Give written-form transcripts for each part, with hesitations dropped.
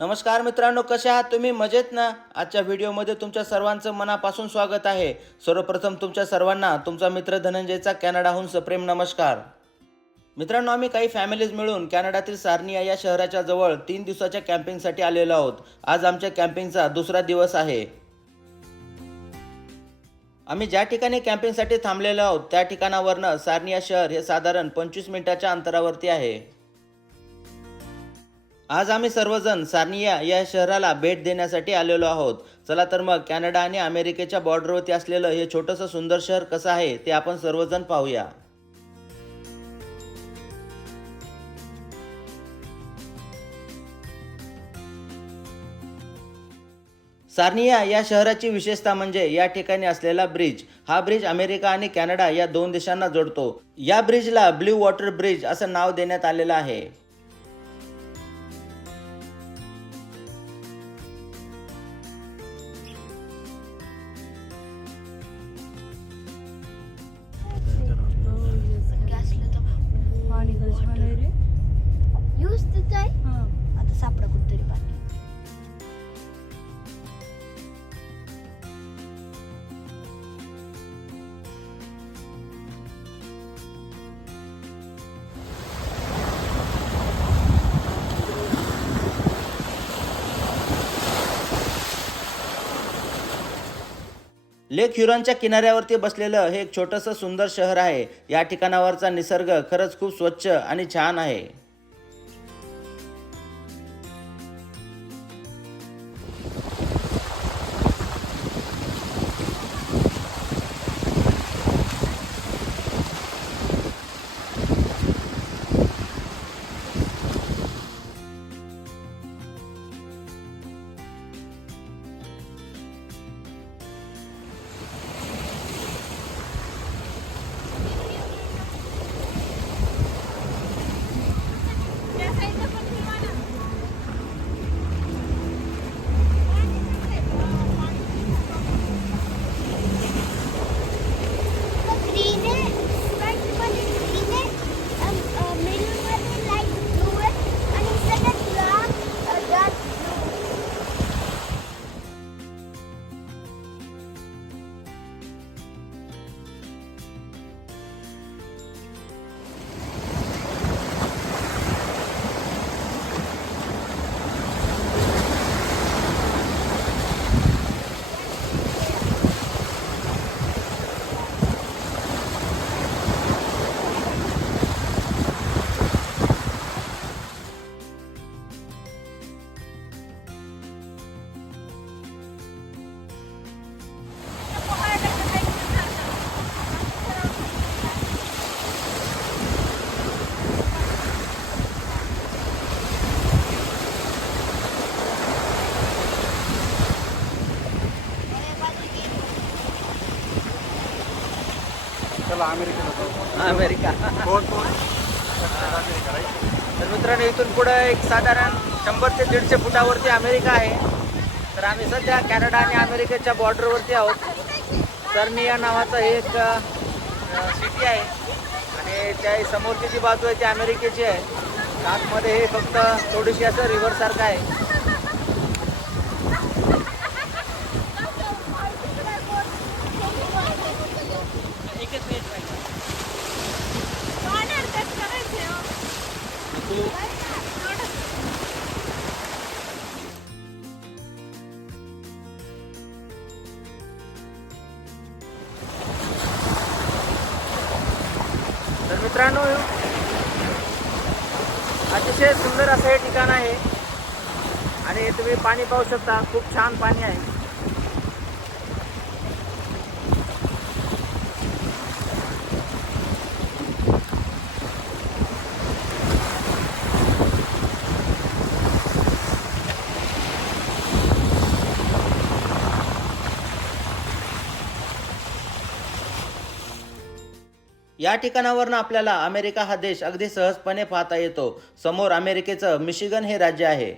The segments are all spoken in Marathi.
नमस्कार मित्रांनो, कसे आहात तुम्ही? मजेत ना? आजच्या व्हिडिओमध्ये तुमच्या सर्वांचं मनापासून स्वागत आहे. सर्वप्रथम तुमच्या सर्वांना तुमचा मित्र धनंजयचा कॅनडाहून सप्रेम नमस्कार. मित्रांनो, आम्ही काही फॅमिलीज मिळून कॅनडातील सार्निया या शहराच्या जवळ 3 दिवसाच्या कॅम्पिंगसाठी आलेलो आहोत. आज आमच्या कॅम्पिंगचा दुसरा दिवस आहे. आम्ही ज्या ठिकाणी कॅम्पिंगसाठी थांबलेलो आहोत त्या ठिकाणावरनं सार्निया शहर हे साधारण 25 मिनिटाच्या अंतरावरती आहे. आज आम्ही सर्वजण सार्निया या शहराला भेट देण्यासाठी आलेलो आहोत. चला तर मग कॅनडा आणि अमेरिकेच्या बॉर्डरवरती असलेलं हे छोटंसं सुंदर शहर कसं आहे ते आपण सर्वजण पाहूया. सार्निया या शहराची विशेषता म्हणजे या ठिकाणी असलेला ब्रिज. हा ब्रिज अमेरिका आणि कॅनडा या दोन देशांना जोडतो. या ब्रिजला ब्ल्यू वॉटर ब्रिज असं नाव देण्यात आलेलं आहे. पाणी छान आहे रे. यूज तिथं आहे. हा. आता सापडा कुठतरी पाणी. लेक ह्युरॉनच्या किनाऱ्यावरती बसलेलं हे एक छोटंसं सुंदर शहर आहे. या ठिकाणावरचा निसर्ग खरंच खूप स्वच्छ आणि छान आहे. ग्रीन आहे, फ्रंट मध्ये ग्रीन आहे, मिडल मध्ये लाईट ब्लू आहे आणि सगळ्यात लांब डार्क ब्लू. चला अमेरिकेला जाऊ. अमेरिका. तर मित्रांनो, इथून पुढे एक साधारण 100 ते 150 फुटावरती अमेरिका आहे. तर आम्ही सध्या कॅनडा आणि अमेरिकेच्या बॉर्डरवरती आहोत. सर्निया नावाचं हे एक सिटी आहे आणि त्या समोरची जी बाजू आहे ती अमेरिकेची आहे. आतमध्ये हे फक्त थोडीशी असं रिव्हरसारखं आहे. तर मित्रांनो, अतिशय सुंदर असं हे ठिकाण आहे आणि तुम्ही पाणी पाहू शकता. खूप छान पाणी आहे. या ठिकाणावरून आपल्याला अमेरिका हा देश अगदी सहजपणे पाहता येतो. समोर अमेरिकेचं मिशिगन हे राज्य आहे.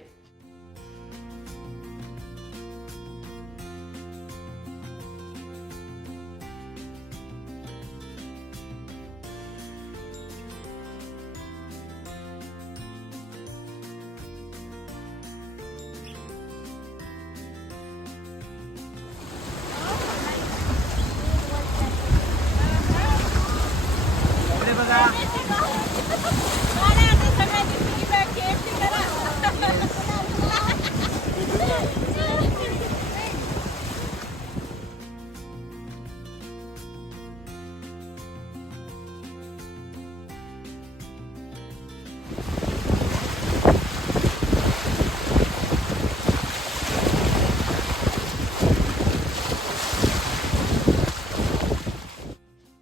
बघा.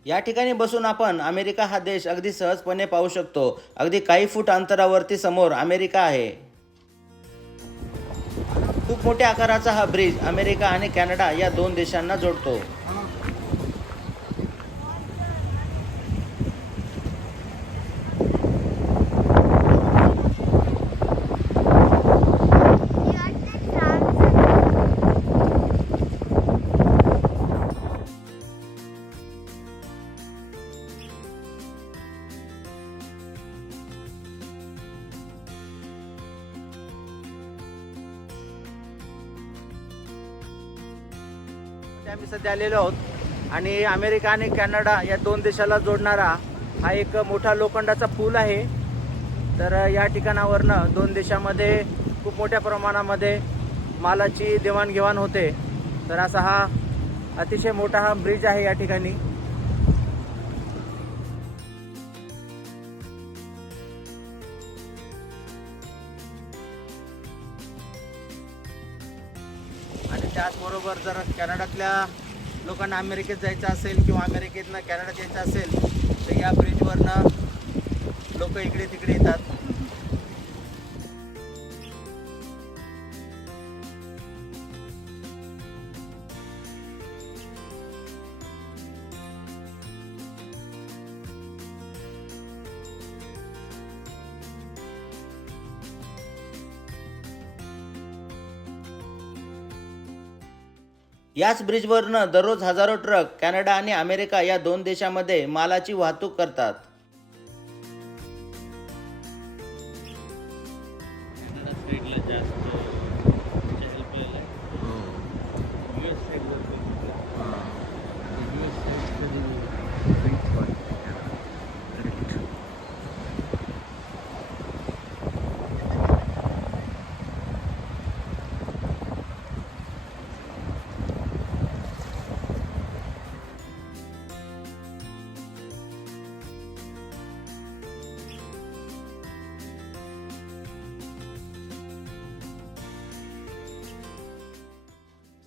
या ठिकाणी बसून आपण अमेरिका हा देश अगदी सहजपणे पाहू शकतो. अगदी काही फूट अंतरावरती समोर अमेरिका आहे. खूप मोठ्या आकाराचा हा ब्रिज अमेरिका आणि कॅनडा या दोन देशांना जोडतो. आम्ही सध्या आलेलो आहोत आणि अमेरिका आणि कॅनडा या दोन देशाला जोडणारा हा एक मोठा लोखंडाचा पूल आहे. तर या ठिकाणावरनं दोन देशामध्ये खूप मोठ्या प्रमाणामध्ये मालाची देवाणघेवाण होते. तर असा हा अतिशय मोठा हा ब्रिज आहे या ठिकाणी. आणि त्याचबरोबर जर कॅनडातल्या लोकांना अमेरिकेत जायचं असेल किंवा अमेरिकेतनं कॅनडात यायचं असेल तर या ब्रिजवरनं लोक इकडे तिकडे येतात. याच ब्रिजवरनं दररोज हजारो ट्रक कॅनडा आणि अमेरिका या दोन देशांमध्ये मालाची वाहतूक करतात.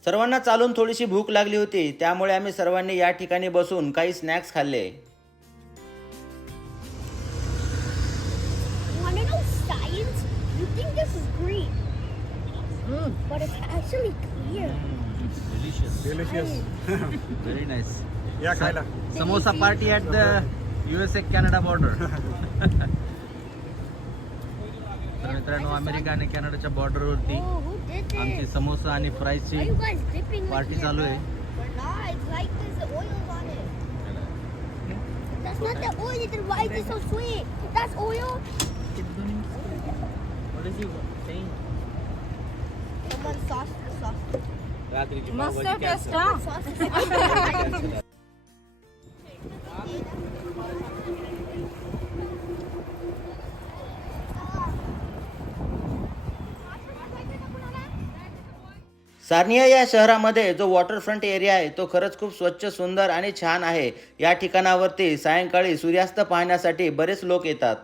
सर्वांना चालून थोडीशी भूक लागली होती, त्यामुळे आम्ही सर्वांनी या ठिकाणी बसून काही स्नॅक्स खाल्ले. Wanna know science? You think this is green, but it's actually clear. Delicious. Very nice. या खायला. Samosa party at the USA Canada border. तर मित्रांनो, अमेरिका आणि कॅनडाच्या बॉर्डरवरती Oh, who did this? आमची समोसा आणि Are फ्राईजची you guys dipping party like चालू आहे. We're not. It's like there's oil on it. That's not the oil. Then why is it so sweet? That's oil. Someone sauce the sauce. मस्त टेस्ट हा. Sauce. सार्निया या शहरामध्ये जो वॉटरफ्रंट एरिया आहे तो खरंच खूप स्वच्छ, सुंदर आणि छान आहे. या ठिकाणावरती सायंकाळी सूर्यास्त पाहण्यासाठी बरेच लोक येतात.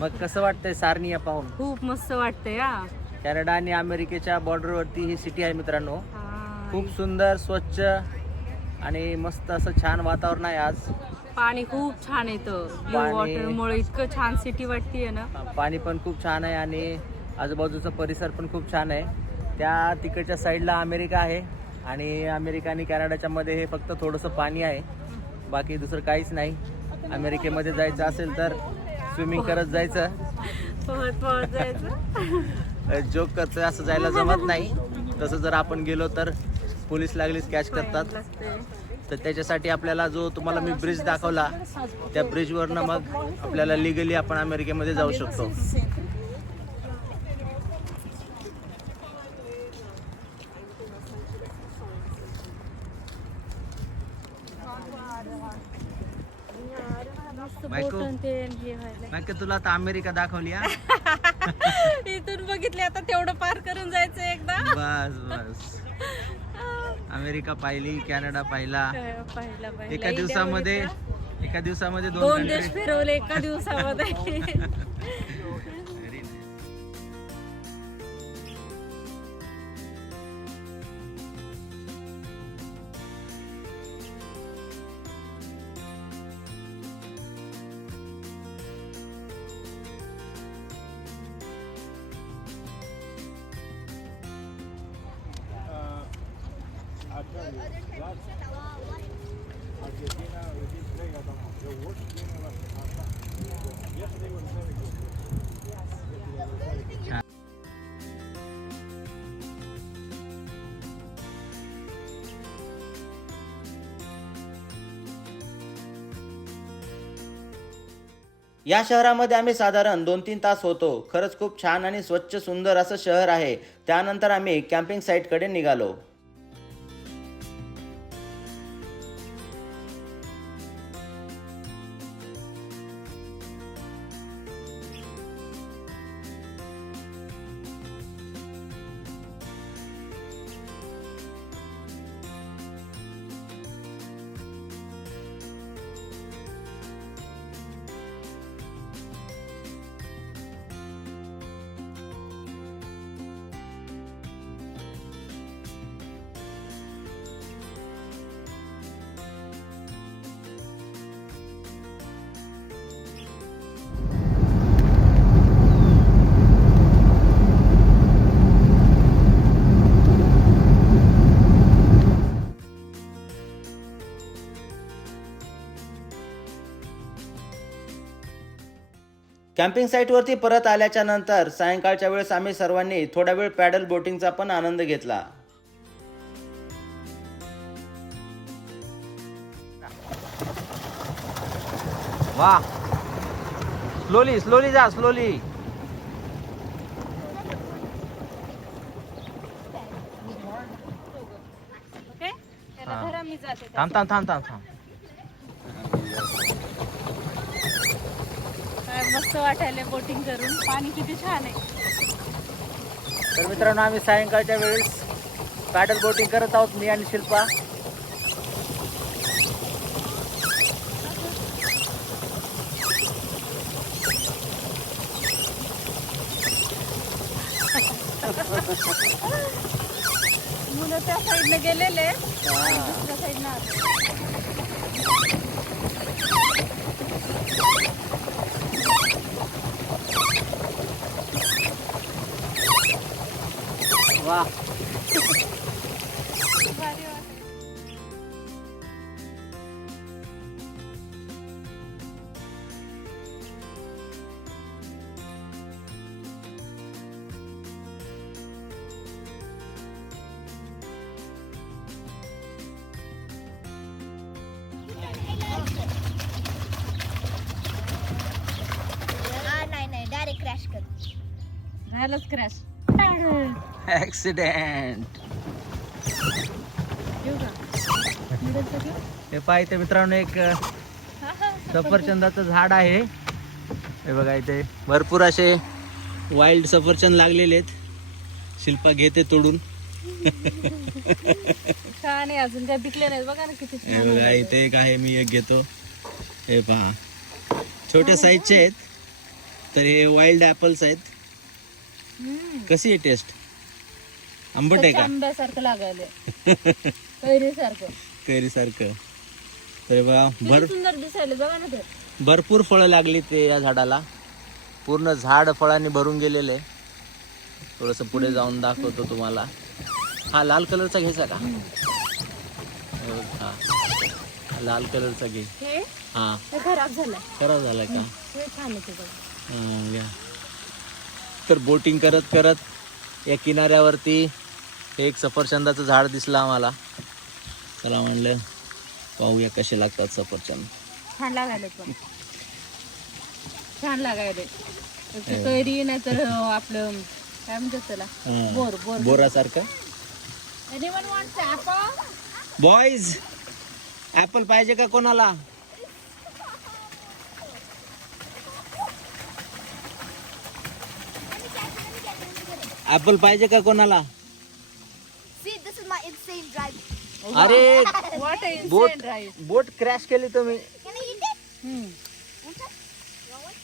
मग कसं वाटतंय सार्निया पाहून? खूप मस्त वाटतंय हा. कॅनडा आणि अमेरिकेच्या बॉर्डरवरती ही सिटी आहे मित्रांनो. हा. खूप सुंदर, स्वच्छ आणि मस्त असं छान वातावरण आहे आज. पाणी खूप छान येतं. ब्ल्यू पाणी- वॉटर मुळे इतकं छान सिटी वाटतीये ना. पाणी पण खूप छान आहे आणि आजूबाजूचा परिसर पण खूप छान आहे. त्या तिकडच्या साईडला अमेरिका आहे आणि अमेरिका आणि कॅनडाच्या मध्ये हे फक्त थोडंसं पाणी आहे, बाकी दुसरं काहीच नाही. अमेरिकेमध्ये जायचं असेल तर स्विमिंग करत जायचं, पोहत पोहत जायचं. जोक असं जायला जमत नाही. तसं जर आपण गेलो तर पोलीस लागलीच कॅच करतात. लागतंय. तर त्याच्यासाठी आपल्याला जो तुम्हाला मी ब्रिज दाखवला त्या ब्रिजवरनं मग आपल्याला लिगली आपण अमेरिकेमध्ये जाऊ शकतो. बायको बायको तुला आता अमेरिका दाखवली हा. इथून बघितले आता तेवढं पार करून जायचं एकदा. बस बस अमेरिका पाहिली, कॅनडा पाहिला. एका दिवसामध्ये 2 देश फिरवले एका दिवसामध्ये. या शहरामध्ये आम्ही साधारण 2-3 तास होतो. खरंच खूप छान आणि स्वच्छ सुंदर असं शहर आहे. त्यानंतर आम्ही कॅम्पिंग साईटकडे निघालो. कॅम्पिंग साईटवरती परत आल्याच्या नंतर सायंकाळच्या वेळेस आम्ही सर्वांनी थोडा वेळ पॅडल बोटिंगचा पण आनंद घेतला. वा, स्लोली स्लोली जा, स्लोली. ओके त्याला धरा, मी जाते. थांब थांब थांब थांब थांब. काय मस्त वाटायला बोटिंग करून. पाणी किती छान आहे. तर मित्रांनो, आम्ही सायंकाळच्या वेळेस पॅडल बोटिंग करत आहोत, मी आणि शिल्पा. मुलं त्या साईडने गेलेले, दुसऱ्या साईडनं आले. वा, भारी वाटलं. नाही डायरेक्ट क्रॅश कर. झालंच क्रॅश. ऍक्सिडेंट. येऊ का? हे पहा, इथे मित्रांनो एक सफरचंदाचं झाड आहे. हे बघा, इथे भरपूर असे वाईल्ड सफरचंद लागलेले आहेत. शिल्पा घेते तोडून. छान आहे, अजून काय पिकले नाही. बघा ना किती हे छान बघा, आहे. इथे एक आहे, मी एक घेतो. हे पहा, छोट्या साईजचे आहेत. तर हे वाईल्ड ऍपल्स आहेत. कशी आहे टेस्ट? आंबट आहे का? आंब्यासारखं लागायला. कैरीसारखं. कैरीसारखं. तर बघा, किती सुंदर दिसायला. बघा ना ते. भरपूर फळं लागली ते या झाडाला. पूर्ण झाड फळांनी भरून गेलेलं आहे. थोडंसं पुढे जाऊन दाखवतो तुम्हाला. हा लाल कलरचा घ्यायचा का? हा, लाल कलरचा घे. हे हा, हे खराब झालं. खराब झालाय का? हे छान आहे ते बघा. घ्या. तर बोटिंग करत करत या किनाऱ्यावरती एक सफरचंदाचं झाड दिसलं आम्हाला. चला म्हणलं पाहूया कसे लागतात सफरचंद. छान लागायले पण छान लागायले. कैरी नाही तर आपलं काय म्हणतात त्याला बोर बोर बोरासारखं. Anyone wants apple? Boys apple पाहिजे का कोणाला? ऍपल पाहिजे का कोणाला? See, this is my insane drive. अरे what is boat rice. Boat crash केली तुम्ही. Can I eat it? Want some? You want one?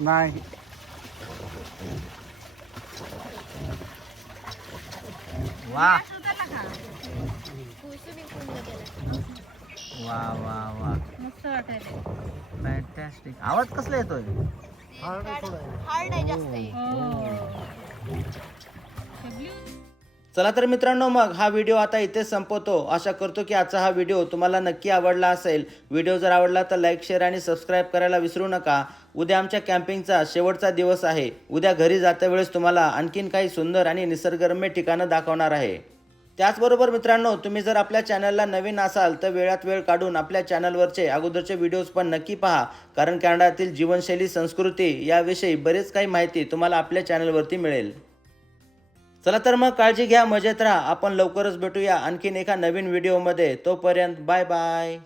नाही. वा Swimming pool मध्ये गेला. वा वा वा मस्त वाटायले. फॅन्टॅस्टिक. आवाज कसला येतोय? Hard आहे जास्त आहे. चला तर मित्रांनो, मग हा व्हिडिओ आता इथेच संपवतो. आशा करतो की आजचा हा व्हिडिओ तुम्हाला नक्की आवडला असेल. व्हिडिओ जर आवडला तर लाईक, शेअर आणि सबस्क्राईब करायला विसरू नका. उद्या आमच्या कॅम्पिंगचा शेवटचा दिवस आहे. उद्या घरी जाता वेळेस तुम्हाला आणखीन काही सुंदर आणि निसर्गरम्य ठिकाणं दाखवणार आहे. त्याचबरोबर मित्रांनो, तुम्ही जर आपल्या चॅनलला नवीन असाल तर वेळात वेळ काढून आपल्या चॅनलवरचे अगोदरचे व्हिडिओज पण नक्की पहा. कारण कॅनडातील जीवनशैली, संस्कृती याविषयी बरेच काही माहिती तुम्हाला आपल्या चॅनलवरती मिळेल. चला तर मग काळजी घ्या, मजेत राहा. आपण लवकरच भेटूया आणखीन एका नवीन व्हिडिओमध्ये. तोपर्यंत बाय बाय.